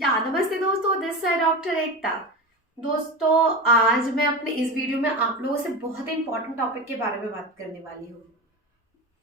नमस्ते दोस्तों, दिस है डॉक्टर एकता। दोस्तों, आज मैं अपने इस वीडियो में आप लोगों से बहुत ही इंपॉर्टेंट टॉपिक के बारे में बात करने वाली हूँ।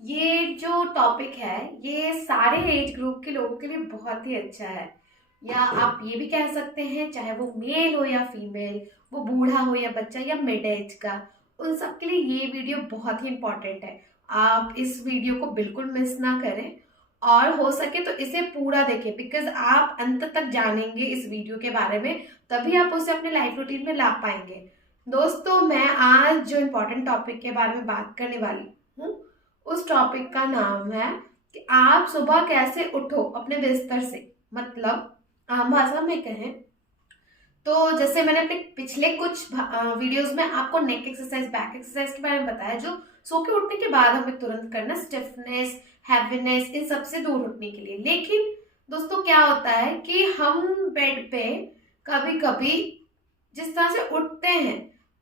ये जो टॉपिक है, ये सारे एज ग्रुप के लोगों के लिए बहुत ही अच्छा है, या आप ये भी कह सकते हैं, चाहे वो मेल हो या फीमेल, वो बूढ़ा हो या बच्चा या मिड एज का, उन सब के लिए ये वीडियो बहुत ही इंपॉर्टेंट है। आप इस वीडियो को बिल्कुल मिस ना करें और हो सके तो इसे पूरा देखें, बिकॉज आप अंत तक जानेंगे इस वीडियो के बारे में, तभी आप उसे अपने लाइफ रूटीन में ला पाएंगे। दोस्तों, मैं आज जो इम्पोर्टेंट टॉपिक के बारे में बात करने वाली हूँ, उस टॉपिक का नाम है कि आप सुबह कैसे उठो अपने बिस्तर से। मतलब आम भाषा में कहें तो जैसे मैंने अपने पिछले कुछ वीडियोस में आपको नेक एक्सरसाइज, बैक एक्सरसाइज के बारे में बताया, जो सो के उठने के बाद हमें तुरंत करना, स्टिफनेस, हैवीनेस, इन सब से दूर उठने के लिए। लेकिन दोस्तों, क्या होता है कि हम बेड पे कभी कभी जिस तरह से उठते हैं,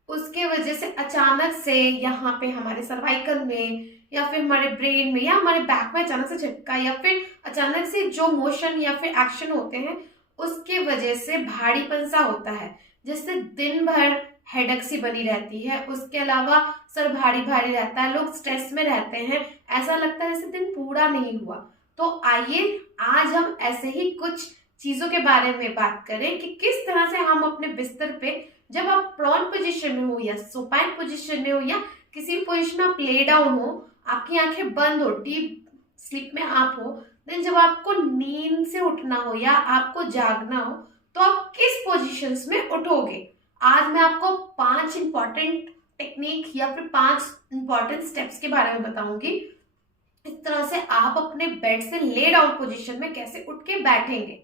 उसके वजह से अचानक से यहाँ पे हमारे सर्वाइकल में या फिर हमारे ब्रेन में या हमारे बैक में अचानक से झटका, या फिर अचानक से जो मोशन या फिर एक्शन होते हैं, उसके वजह से भारीपन सा होता है, जिससे दिन भर हेडक सी बनी रहती है। उसके अलावा सर भारी भारी रहता है, लोग स्ट्रेस में रहते हैं, ऐसा लगता है जैसे दिन पूरा नहीं हुआ। तो आइए आज हम ऐसे ही कुछ चीजों के बारे में बात करें कि किस तरह से हम अपने बिस्तर पे, जब आप प्रॉन पोजीशन में हो या सुपाइन पोजीशन में हो या किसी पोजीशन में आप ले डाउन हो, आपकी आंखें बंद हो, डीप स्लीप में आप हो, देन जब आपको नींद से उठना हो या आपको जागना हो, तो आप किस पोजीशंस में उठोगे। आज मैं आपको 5 इंपॉर्टेंट टेक्निक या फिर 5 इंपॉर्टेंट स्टेप्स के बारे में बताऊंगी। इस तरह से आप अपने बेड से ले डाउन पोजीशन में कैसे उठ के बैठेंगे।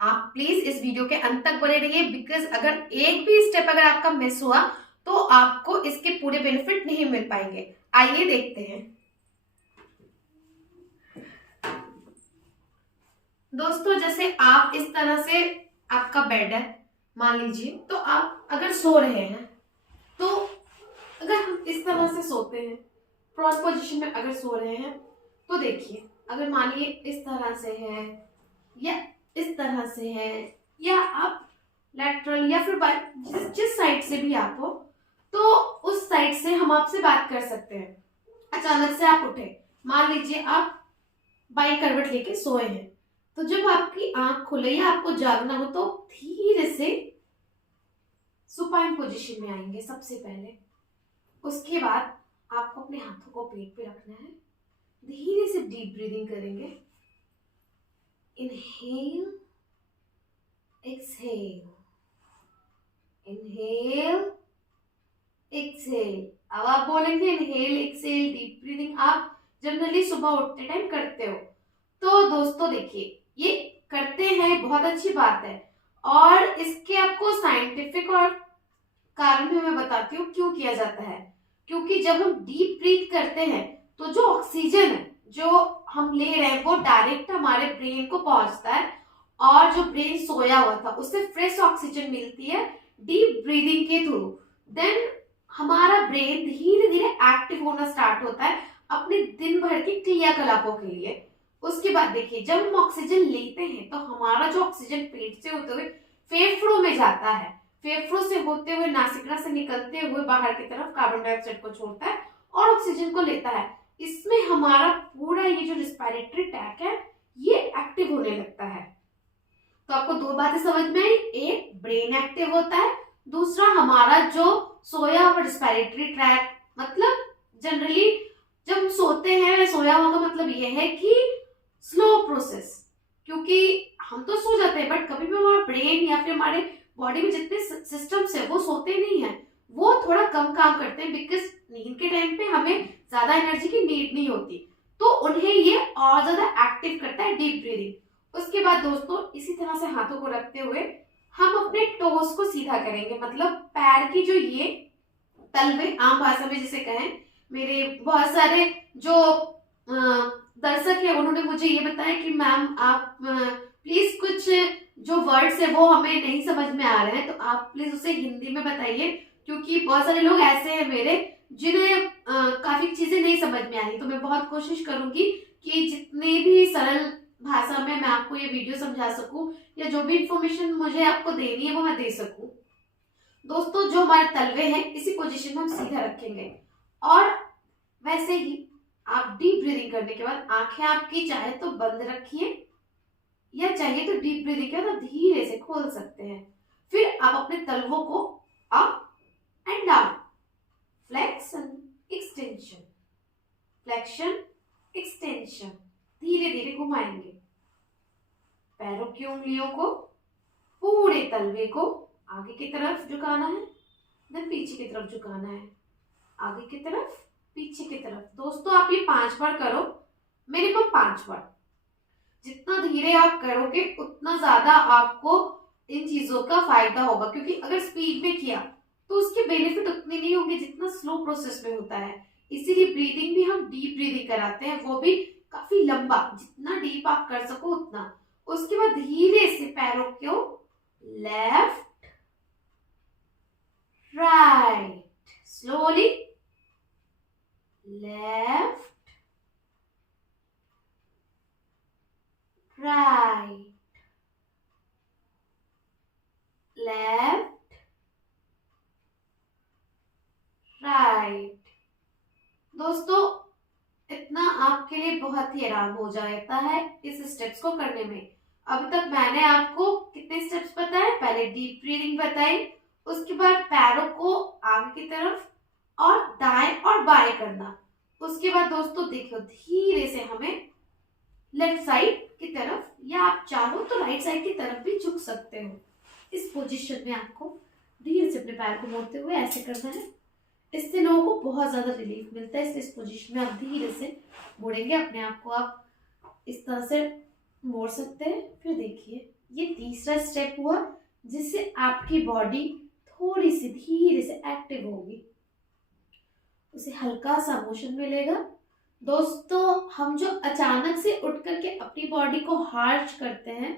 आप प्लीज इस वीडियो के अंत तक बने रहिए, बिकॉज अगर एक भी स्टेप अगर आपका मिस हुआ तो आपको इसके पूरे बेनिफिट नहीं मिल पाएंगे। आइए देखते हैं। दोस्तों, जैसे आप इस तरह से, आपका बेड है मान लीजिए, तो आप अगर सो रहे हैं, तो अगर हम इस तरह से सोते हैं, क्रॉस पोजीशन में अगर सो रहे हैं, तो देखिए, अगर मानिए इस तरह से है या इस तरह से है, या आप लेटरल या फिर जिस साइड से भी आप हो, तो उस साइड से हम आपसे बात कर सकते हैं। अचानक से आप उठे, मान लीजिए आप बाई करवट लेके सोए हैं, तो जब आपकी आंख खुले या आपको जागना हो, तो धीरे से सुपाइन पोजीशन में आएंगे सबसे पहले। उसके बाद आपको अपने हाथों को पेट पे रखना है, धीरे से डीप ब्रीदिंग करेंगे। Inhale, exhale, inhale, exhale. अब आप बोलेंगे इनहेल एक्सहेल डीप ब्रीदिंग आप जनरली सुबह उठते टाइम करते हो। तो दोस्तों देखिए, ये करते हैं, बहुत अच्छी बात है, और इसके आपको साइंटिफिक और कारण भी मैं बताती हूँ क्यों किया जाता है। क्योंकि जब हम डीप ब्रीथ करते हैं, तो जो ऑक्सीजन है जो हम ले रहे हैं, वो डायरेक्ट हमारे ब्रेन को पहुंचता है, और जो ब्रेन सोया हुआ था उसे फ्रेश ऑक्सीजन मिलती है डीप ब्रीदिंग के थ्रू। देन हमारा ब्रेन धीरे धीरे एक्टिव होना स्टार्ट होता है अपने दिन भर के क्रियाकलापों के लिए। उसके बाद देखिए, जब हम ऑक्सीजन लेते हैं, तो हमारा जो ऑक्सीजन पेट से होते हुए फेफड़ों में जाता है, फेफड़ों से होते हुए नासिका से निकलते हुए बाहर की तरफ कार्बन डाइऑक्साइड को छोड़ता है और ऑक्सीजन को लेता है। इसमें हमारा पूरा ये जो रिस्पिरेटरी ट्रैक है, ये एक्टिव होने लगता है। तो आपको 2 बातें समझ में आई, एक ब्रेन एक्टिव होता है, दूसरा हमारा जो सोया हुआ रिस्पिरेटरी ट्रैक, मतलब जनरली जब हम सोते हैं, सोया हुआ का मतलब यह है कि स्लो प्रोसेस, क्योंकि हम तो सो जाते हैं, बट कभी भी हमारा ब्रेन या फिर हमारे बॉडी में जितने सिस्टम्स है वो सोते नहीं है, वो थोड़ा कम काम करते हैं, बिकॉज नींद के टाइम पे हमें ज्यादा एनर्जी की नीड नहीं होती, तो उन्हें ये और ज्यादा एक्टिव करता है डीप ब्रीदिंग। उसके बाद दोस्तों, इसी तरह से हाथों को रखते हुए हम अपने टोस को सीधा करेंगे, मतलब पैर की जो ये तलवे, आम भाषा में जिसे कहें, मेरे बहुत सारे जो दर्शक है उन्होंने मुझे ये बताया कि मैम आप प्लीज कुछ जो वर्ड्स है वो हमें नहीं समझ में आ रहे हैं, तो आप प्लीज उसे हिंदी में बताइए, क्योंकि बहुत सारे लोग ऐसे हैं मेरे जिन्हें काफी चीजें नहीं समझ में आ रही। तो मैं बहुत कोशिश करूंगी कि जितने भी सरल भाषा में मैं आपको ये वीडियो समझा सकूं, या जो भी इंफॉर्मेशन मुझे आपको देनी है वो मैं दे सकूं। दोस्तों जो हमारे तलवे हैं इसी पोजीशन में हम सीधा रखेंगे, और वैसे ही आप डीप ब्रीदिंग करने के बाद आंखें आपकी चाहे तो बंद रखिए, या चाहिए तो डीप ब्रीदिंग के बाद आप धीरे से खोल सकते हैं। फिर आप अपने तलवों को up and down, flexion extension, flexion extension धीरे धीरे घुमाएंगे। पैरों की उंगलियों को, पूरे तलवे को आगे की तरफ झुकाना है, देन पीछे की तरफ झुकाना है, आगे की तरफ, पीछे की तरफ। दोस्तों आप ये 5 बार करो, मिनिमम 5 बार। जितना धीरे आप करोगे उतना ज्यादा आपको इन चीजों का फायदा होगा, क्योंकि अगर स्पीड में किया तो उसके बेनिफिट उतने नहीं होंगे जितना स्लो प्रोसेस में होता है। इसीलिए ब्रीदिंग भी हम डीप ब्रीदिंग कराते हैं, वो भी काफी लंबा, जितना डीप आप कर सको उतना। उसके बाद धीरे से पैरों को left right, slowly left right, left right. दोस्तों इतना आपके लिए बहुत ही आराम हो जाता है इस स्टेप्स को करने में। अभी तक मैंने आपको कितने स्टेप्स बताए, पहले डीप ब्रीदिंग बताई, उसके बाद पैरों को आगे की तरफ और दाएं और बाएं करना। उसके बाद दोस्तों देखो धीरे से हमें लेफ्ट साइड की तरफ, या आप चाहो तो राइट साइड की तरफ भी झुक सकते हो। इस पोजीशन में आपको धीरे से अपने पैर को मोड़ते हुए ऐसे करना है। इससे लोगों को बहुत ज्यादा रिलीफ मिलता है, इसलिए इस पोजीशन में आप धीरे से मोड़ेंगे अपने आप को। आप इस तरह से मोड़ सकते हैं। फिर देखिए ये तीसरा स्टेप हुआ जिससे आपकी बॉडी थोड़ी सी धीरे से एक्टिव होगी, उसे हल्का सा मोशन मिलेगा। दोस्तों हम जो अचानक से उठ करके अपनी बॉडी को हार्च करते हैं,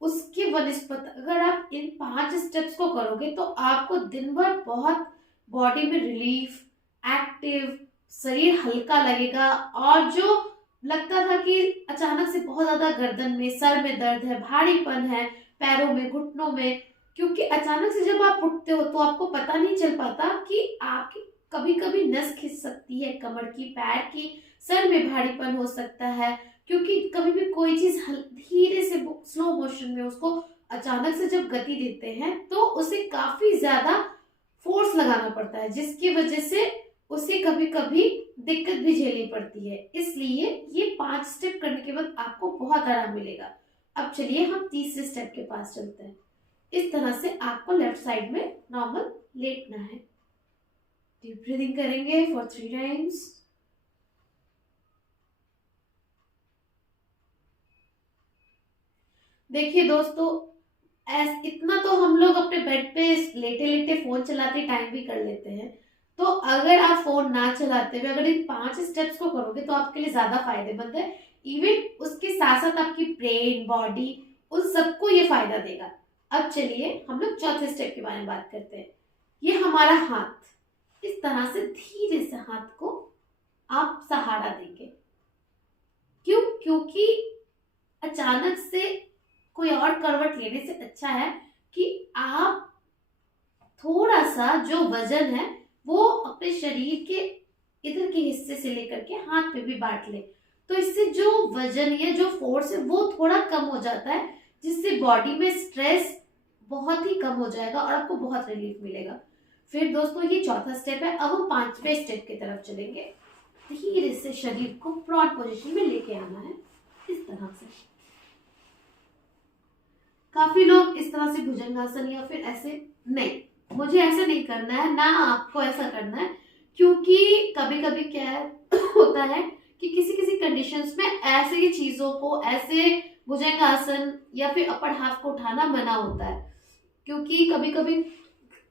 उसके वनिस्पत अगर आप इन 5 स्टेप्स को करोगे तो आपको दिन भर बहुत बॉडी में रिलीफ, एक्टिव, शरीर हल्का लगेगा। और जो लगता था कि अचानक से बहुत ज्यादा गर्दन में, सर में दर्द है, भारीपन है पैरों में, घुटनों में, क्योंकि अचानक से जब आप उठते हो तो आपको पता नहीं चल पाता कि आपकी कभी कभी नस खिंच सकती है, कमर की, पैर की, सर में भारीपन हो सकता है, क्योंकि कभी भी कोई चीज धीरे से स्लो मोशन में उसको अचानक से जब गति देते हैं तो उसे काफी ज्यादा फोर्स लगाना पड़ता है, जिसकी वजह से उसे कभी कभी दिक्कत भी झेलनी पड़ती है। इसलिए ये 5 स्टेप करने के बाद आपको बहुत आराम मिलेगा। अब चलिए हम तीसरे स्टेप के पास चलते हैं। इस तरह से आपको लेफ्ट साइड में नॉर्मल लेटना है। डीप ब्रीदिंग करेंगे फॉर 3 टाइम्स। देखिए दोस्तों इतना तो हम लोग अपने बेड पे लेटे लेटे फोन चलाते टाइम भी कर लेते हैं, तो अगर आप फोन ना चलाते हुए अगर इन 5 स्टेप्स को करोगे तो आपके लिए ज्यादा फायदेमंद है। इवन उसके साथ साथ आपकी ब्रेन, बॉडी, उन सबको ये फायदा देगा। अब चलिए हम लोग चौथे स्टेप के बारे में बात करते हैं। ये हमारा हाथ, इस तरह से धीरे से हाथ को आप सहारा देंगे। क्यों? क्योंकि अचानक से कोई और करवट लेने से अच्छा है कि आप थोड़ा सा जो वजन है वो अपने शरीर के इधर के हिस्से से लेकर के हाथ पे भी बांट ले, तो इससे जो वजन या जो फोर्स है वो थोड़ा कम हो जाता है, जिससे बॉडी में स्ट्रेस बहुत ही कम हो जाएगा और आपको बहुत रिलीफ मिलेगा। फिर दोस्तों ये चौथा स्टेप है। अब हम 5वें स्टेप की तरफ चलेंगे। धीरे से शरीर को प्लॉट पोजीशन में लेके आना है, इस तरह से। काफी लोग इस तरह से भुजंगासन या फिर ऐसे, नहीं, मुझे ऐसे नहीं करना है, ना आपको ऐसा करना है, क्योंकि कभी कभी क्या होता है कि किसी किसी कंडीशंस में ऐसे चीजों को, ऐसे भुजंगासन या फिर अपर हाफ को उठाना मना होता है, क्योंकि कभी कभी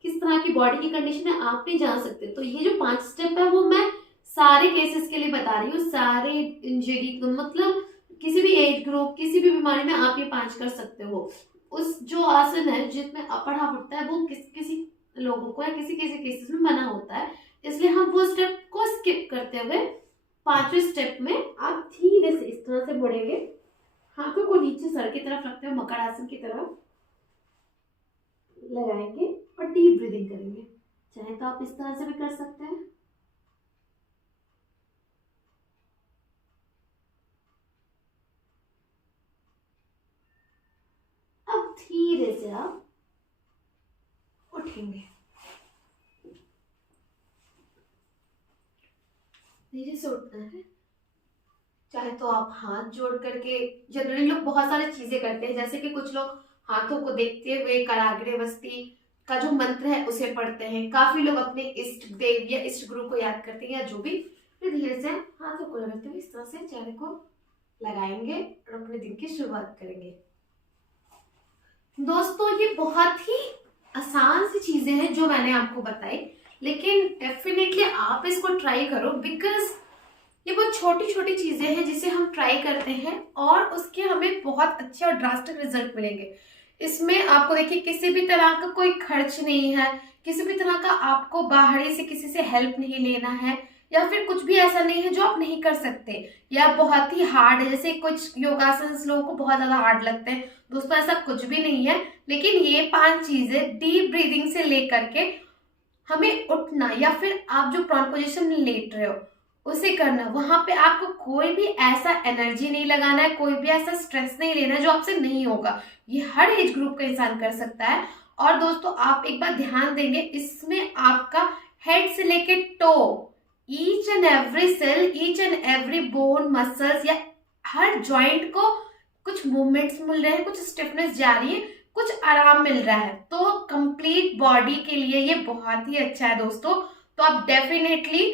किस तरह की बॉडी की कंडीशन है आप नहीं जान सकते। तो ये जो 5 स्टेप है वो मैं सारे केसेस के लिए बता रही हूँ, सारे इंजरी, मतलब किसी भी एज ग्रुप, किसी भी बीमारी में आप ये 5 कर सकते हो। उस जो आसन है जिसमें अपर हाफ उठता है वो किसी लोगों को या किसी किसी केसेस में मना होता है, इसलिए हम वो स्टेप को स्किप करते हुए 5वें स्टेप में आप धीरे से इस तरह से मुड़ेंगे, हाथों को नीचे सर की तरफ रखते हुए मकर आसन की तरफ लगाएंगे और डीप ब्रीदिंग करेंगे। चाहे तो आप इस तरह से भी कर सकते हैं। अब धीरे से आप उठेंगे, धीरे से उठना है। चाहे तो आप हाथ जोड़ करके, जनरली लोग बहुत सारी चीजें करते हैं, जैसे कि कुछ लोग हाथों को देखते हुए कराग्रे वस्ती का जो मंत्र है उसे पढ़ते हैं, काफी लोग अपने इष्ट देव या इष्ट गुरु को याद करते हैं या जो भी। फिर धीरे से हाथों को लगाते हुए इस तरह से चेहरे को लगाएंगे और अपने दिन की शुरुआत करेंगे। दोस्तों ये बहुत ही आसान सी चीजें हैं जो मैंने आपको बताई, लेकिन डेफिनेटली आप इसको ट्राई करो, बिकॉज ये बहुत छोटी छोटी चीजें हैं जिसे हम ट्राई करते हैं और उसके हमें बहुत अच्छे और ड्रास्टिक रिजल्ट मिलेंगे। इसमें आपको देखिए किसी भी तरह का कोई खर्च नहीं है, किसी भी तरह का आपको बाहरी से किसी से हेल्प नहीं लेना है, या फिर कुछ भी ऐसा नहीं है जो आप नहीं कर सकते या बहुत ही हार्ड है, जैसे कुछ योगासन लोगों को बहुत ज्यादा हार्ड लगते हैं। दोस्तों ऐसा कुछ भी नहीं है, लेकिन ये 5 चीजें डीप ब्रीदिंग से लेकर के हमें उठना या फिर आप जो प्रॉन पोजीशन में लेट रहे हो उसे करना, वहां पे आपको कोई भी ऐसा एनर्जी नहीं लगाना है, कोई भी ऐसा स्ट्रेस नहीं लेना है जो आपसे नहीं होगा। ये हर एज ग्रुप का इंसान कर सकता है। और दोस्तों आप एक बार ध्यान देंगे, इसमें आपका हेड से लेके toe, each and every cell, each and every bone, muscles या हर जॉइंट को कुछ मूवमेंट्स मिल रहे हैं, कुछ स्टिफनेस जा रही है, कुछ आराम मिल रहा है। तो कंप्लीट बॉडी के लिए ये बहुत ही अच्छा है दोस्तों। तो आप डेफिनेटली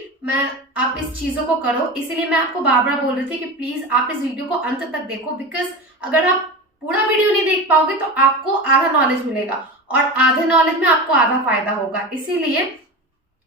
आप इस चीजों को करो, इसीलिए मैं आपको बार बार बोल रही थी कि प्लीज आप इस वीडियो को अंत तक देखो, बिकॉज अगर आप पूरा वीडियो नहीं देख पाओगे तो आपको आधा नॉलेज मिलेगा और आधे नॉलेज में आपको आधा फायदा होगा। इसीलिए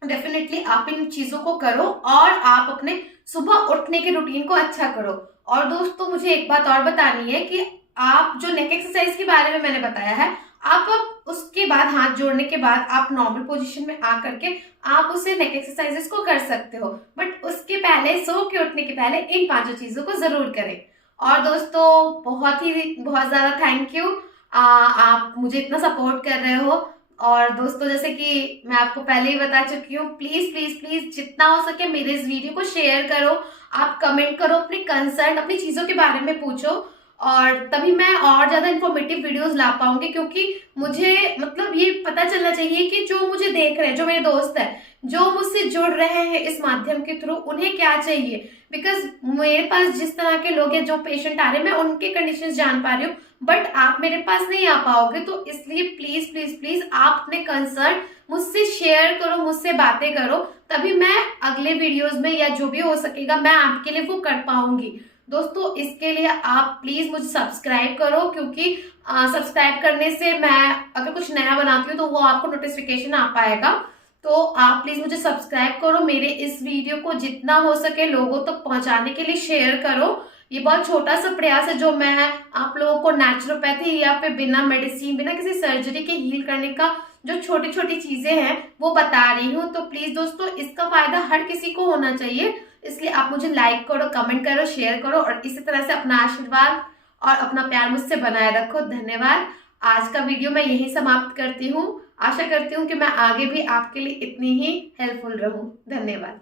डेफिनेटली आप इन चीजों को करो और आप अपने सुबह उठने के रूटीन को अच्छा करो। और दोस्तों मुझे एक बात और बतानी है कि आप जो नेक एक्सरसाइज के बारे में मैंने बताया है, आप अब उसके बाद हाथ जोड़ने के बाद आप नॉर्मल पोजीशन में आकर के आप उसे नेक एक्सरसाइजेस को कर सकते हो, बट उसके पहले सो के उठने के पहले इन 5 चीजों को जरूर करें। और दोस्तों बहुत ज्यादा थैंक यू, आप मुझे इतना सपोर्ट कर रहे हो। और दोस्तों जैसे कि मैं आपको पहले ही बता चुकी हूँ, प्लीज प्लीज प्लीज जितना हो सके मेरे इस वीडियो को शेयर करो, आप कमेंट करो, अपनी कंसर्न अपनी चीजों के बारे में पूछो, और तभी मैं और ज्यादा इन्फॉर्मेटिव वीडियोस ला पाऊंगी। क्योंकि मुझे मतलब ये पता चलना चाहिए कि जो मुझे देख रहे हैं, जो मेरे दोस्त हैं, जो मुझसे जुड़ रहे हैं इस माध्यम के थ्रू, उन्हें क्या चाहिए। बिकॉज मेरे पास जिस तरह के लोग हैं, जो पेशेंट आ रहे हैं, मैं उनके कंडीशन जान पा रही हूँ, बट आप मेरे पास नहीं आ पाओगे। तो इसलिए प्लीज प्लीज प्लीज आप अपने कंसर्न मुझसे शेयर करो, मुझसे बातें करो, तभी मैं अगले वीडियोस में या जो भी हो सकेगा मैं आपके लिए वो कर पाऊंगी। दोस्तों इसके लिए आप प्लीज मुझे सब्सक्राइब करो, क्योंकि सब्सक्राइब करने से मैं अगर कुछ नया बनाती हूँ तो वो आपको नोटिफिकेशन आ पाएगा। तो आप प्लीज मुझे सब्सक्राइब करो, मेरे इस वीडियो को जितना हो सके लोगों तक पहुंचाने के लिए शेयर करो। ये बहुत छोटा सा प्रयास है जो मैं आप लोगों को नेचुरोपैथी या फिर बिना मेडिसिन, बिना किसी सर्जरी के हील करने का जो छोटी छोटी चीजें हैं वो बता रही हूँ। तो प्लीज दोस्तों इसका फायदा हर किसी को होना चाहिए, इसलिए आप मुझे लाइक करो, कमेंट करो, शेयर करो और इसी तरह से अपना आशीर्वाद और अपना प्यार मुझसे बनाए रखो। धन्यवाद। आज का वीडियो मैं यहीं समाप्त करती हूँ। आशा करती हूँ कि मैं आगे भी आपके लिए इतनी ही हेल्पफुल रहूँ। धन्यवाद।